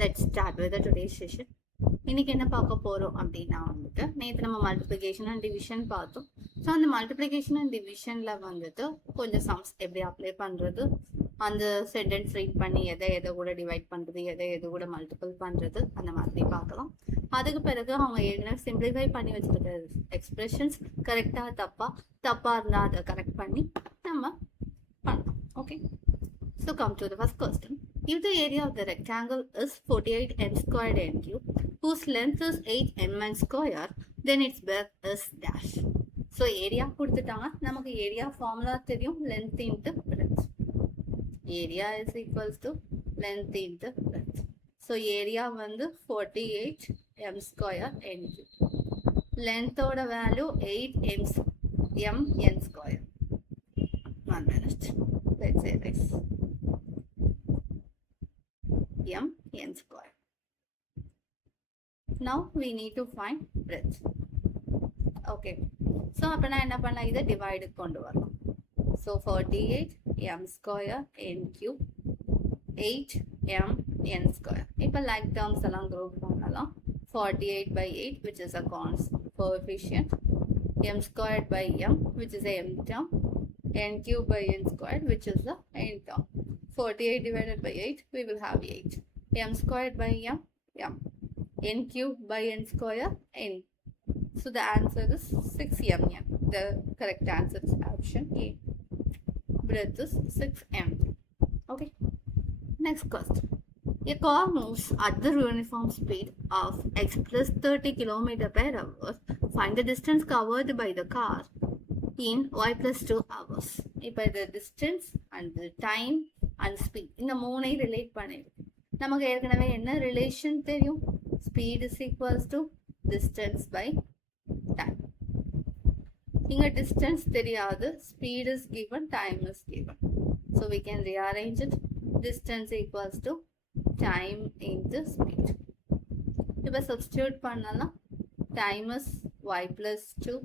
let's start with the today's session. இன்னைக்கு என்ன பார்க்க போறோம் அப்படின்னா வந்துட்டு நேற்று நம்ம மல்டிப்ளிகேஷன் அண்ட் டிவிஷன் பார்த்தோம். ஸோ அந்த மல்டிப்ளிகேஷன் அண்ட் டிவிஷன்ல வந்துட்டு கொஞ்சம் சம்ஸ் எப்படி அப்ளை பண்றது, அந்த சென்டென்ஸ் ரீட் பண்ணி எதை கூட டிவைட் பண்றது, எது கூட மல்டிபிள் பண்றது, அந்த மாதிரி பார்க்கலாம். அதுக்கு பிறகு அவங்க என்ன சிம்பிளிஃபை பண்ணி வச்சிருக்க எக்ஸ்பிரஷன்ஸ் கரெக்டா தப்பா இருந்தா அதை கரெக்ட் பண்ணி நம்ம பண்ணலாம். Okay, so come to the first question. If the area of the rectangle is 48 m squared n cube, whose length is 8 mn square, then its breadth is dash. So area கொடுத்துட்டாங்க, நமக்கு area formula தெரியும், length into breadth. Area is equals to length into breadth. So area வந்து 48 m square n cube. Length ஓட value 8 mn square. 1 minute. Let's say this. n square. Now we need to find breadth. Okay, so அப்ப நான் என்ன பண்ணலாம், இதை டிவைடு கொண்டு வரலாம். So 48 m square n cube 8 m n square. இப்போ like terms எல்லாம் group பண்ணலாம். 48 by 8 which is a constant coefficient, m squared by m which is a m term, n cube by n squared which is the n term. 48 divided by 8 we will have 8. M squared by m, n cube by n square, n. So the answer is 6mn. The correct answer is option A. Breadth is 6m. Okay, next question. A car moves at the uniform speed of x plus 30 km per hour. Find the distance covered by the car in y plus 2 hours. இப்போ the distance and the time and speed இந்த மூணை ரிலேட் பண்ணிருக்கு. நமக்கு ஏற்கனவே என்ன ரிலேஷன் தெரியும், speed is equals to distance by time. இங்க distance தெரியாது, speed is given, time is given. So we can rearrange it. Distance equals to time into speed. இப்போ substitute பண்ணலாம். Time is y plus 2,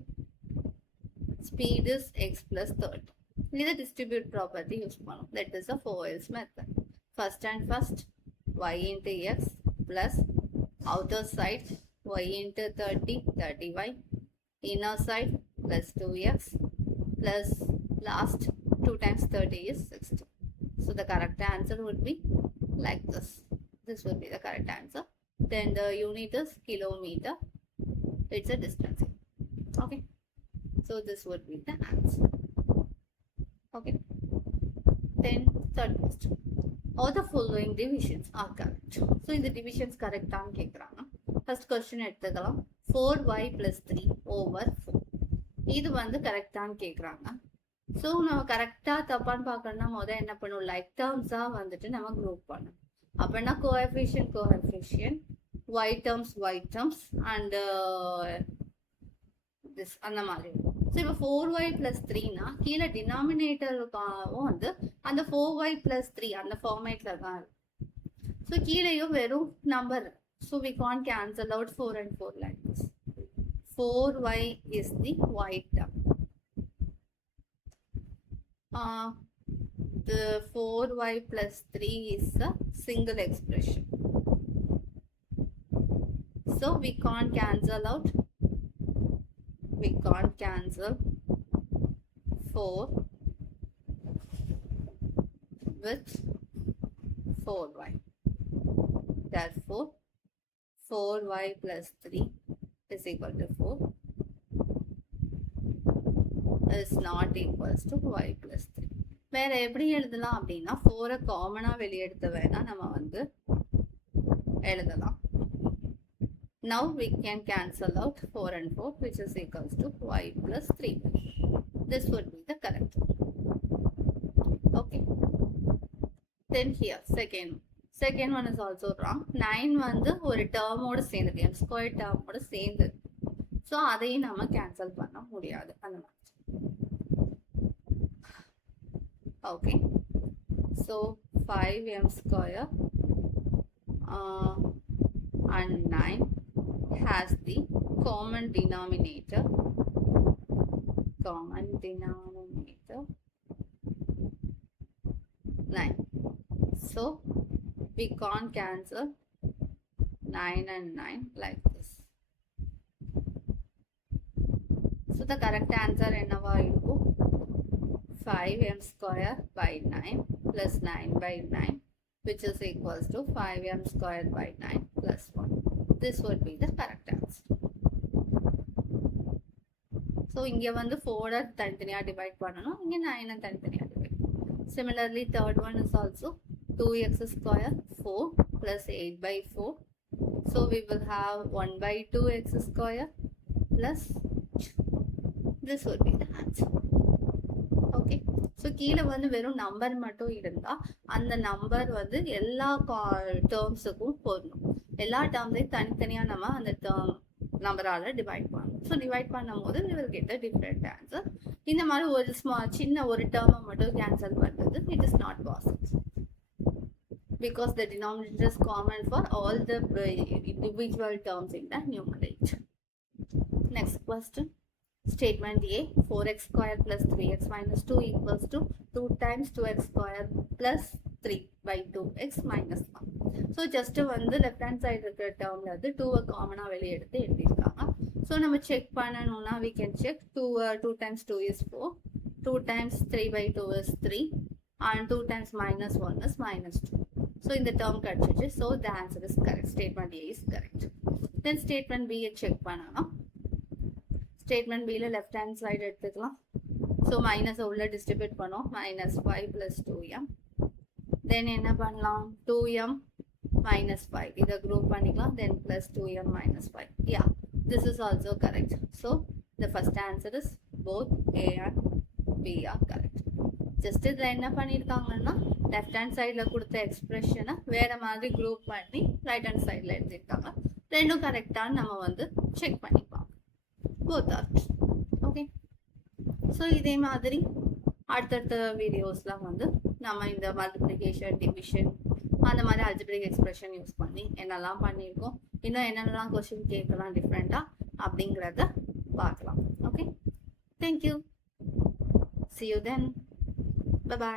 speed is x plus 30. இது distribute property use பண்ணும். That is the 4L's method. First and first y into x plus outer side y into 30y, inner side plus 2x plus last 2 times 30 is 60. So the correct answer would be like this. This would be the correct answer. Then the unit is kilometer. It's a distance. Okay, so this would be the answer. Okay, then third question. All the following divisions are correct. So in the divisions correct ஆனு கேக்குறாங்க. First question எடுத்துக்கலாம். 4y plus 3 over 4. இது வந்து correct ஆனு கேக்குறாங்க. So நம்ம கரெக்டா தப்பான்னு பார்க்கணும்னா முதல்ல என்ன பண்ணுவோம், like terms வந்துட்டு நம்ம group பண்ணணும். அப்பனா coefficient y terms and this அந்த மாதிரி. So இப்போ 4y plus 3னா கீழே டினாமினேட்டருக்காகவும் வந்து அந்த 4y plus 3 அந்த ஃபார்மேட்ல தான் இருக்கு. ஸோ கீழேயும் வெறும் number. So we can't cancel out 4 and 4 like this. 4y is the y term. The 4y plus 3 is a single expression. So we can't cancel out. We can't cancel 4 with 4y. Therefore, 4y plus 3 is equal to 4 is not equals to y plus 3. வேற எப்படி எழுதலாம் அப்படின்னா 4 காமனா வெளியே எடுத்து வேணா நம்ம வந்து எழுதலாம். Now we can cancel out 4 and 4 which is equals to y plus 3. This would be the correct one. Okay, then here second one is also wrong. 9 வந்து ஒரு டேர்மோட சேர்ந்து m ஸ்கொயர் டேர்மோட சேர்ந்து, ஸோ அதையும் நம்ம கேன்சல் பண்ண முடியாது அந்த மாதிரி. Okay, so 5m square and 9 has the common denominator 9. So we can't cancel 9 and 9 like this. So the correct answer என்னவா இருக்கும் 5m square by 9 plus 9 by 9 which is equals to 5m square by 9 plus 1. This would be the correct answer. So இங்க வந்து 4 தனித்தனியா டிவைட் பண்ணனும், இங்க 9 தனித்தனியா divide. Similarly third one is also 2x square 4 plus 8 by 4. So we will have 1 by 2x square plus this would be the answer. Okay, so கீழே வந்து வெறும் நம்பர் மட்டும் இருந்தா அந்த நம்பர் வந்து எல்லா டேர்ம்ஸுக்கும் போடணும். எல்லா டேர்ம்ஸையும் தனித்தனியா நம்ம அந்த டேர்ம் நம்பரால டிவைட் பண்ணணும். ஸோ டிவைட் பண்ணும்போது we will get a different answer. இந்த மாதிரி ஒரு சின்ன ஒரு டேர்மை மட்டும் கேன்சல் பண்ணுறது it is not possible because the denominator is common for all the individual terms in the numerator. Next question. Statement A, 4x square plus 3x minus 2 equals to 2 times 2x square plus 3 by 2x minus 1. So just வந்து left hand side இருக்கிற termல இருந்து 2 காமனா வெளிய எடுத்து எழுதிருக்காங்க. So நம்ம செக் பண்ணனும்னா we can check 2 times 2 is 4, 2 times 3 by 2 is 3 and 2 times minus 1 is minus 2. So in the term கிடைச்சிச்சு. So the answer is correct. Statement A is correct. Then statement B check பண்ணனும். Statement B ல left hand side எடுத்துக்கலாம். So minus உள்ள distribute பண்ணோம். minus 5 plus 2m. Then என்ன பண்ணலாம்? 2m minus 5. இதை group பண்ணிக்கலாம். Then plus 2m minus 5. Yeah, this is also correct. So the first answer is both A and B are correct. Just இதில் என்ன பண்ணியிருக்காங்கன்னா left hand sideல கொடுத்த எக்ஸ்பிரஷனை வேற மாதிரி group பண்ணி right hand sideல எழுதியிருக்காங்க. ரெண்டும் கரெக்டாக நம்ம வந்து செக் பண்ணிப்போம். both are okay. So இதே மாதிரி அடுத்தடுத்த வீடியோஸ்லாம் வந்து நம்ம இந்த மல்டிப்ளிகேஷன் டிவிஷன் அந்த மாதிரி அல்ஜிப்ரிக் எக்ஸ்பிரஷன் யூஸ் பண்ணி என்னெல்லாம் பண்ணியிருக்கோம், இன்னும் என்னென்னலாம் கொஸ்டின் கேட்கலாம் டிஃப்ரெண்ட்டாக அப்படிங்கிறத பார்க்கலாம். Okay, thank you, see you then, bye bye.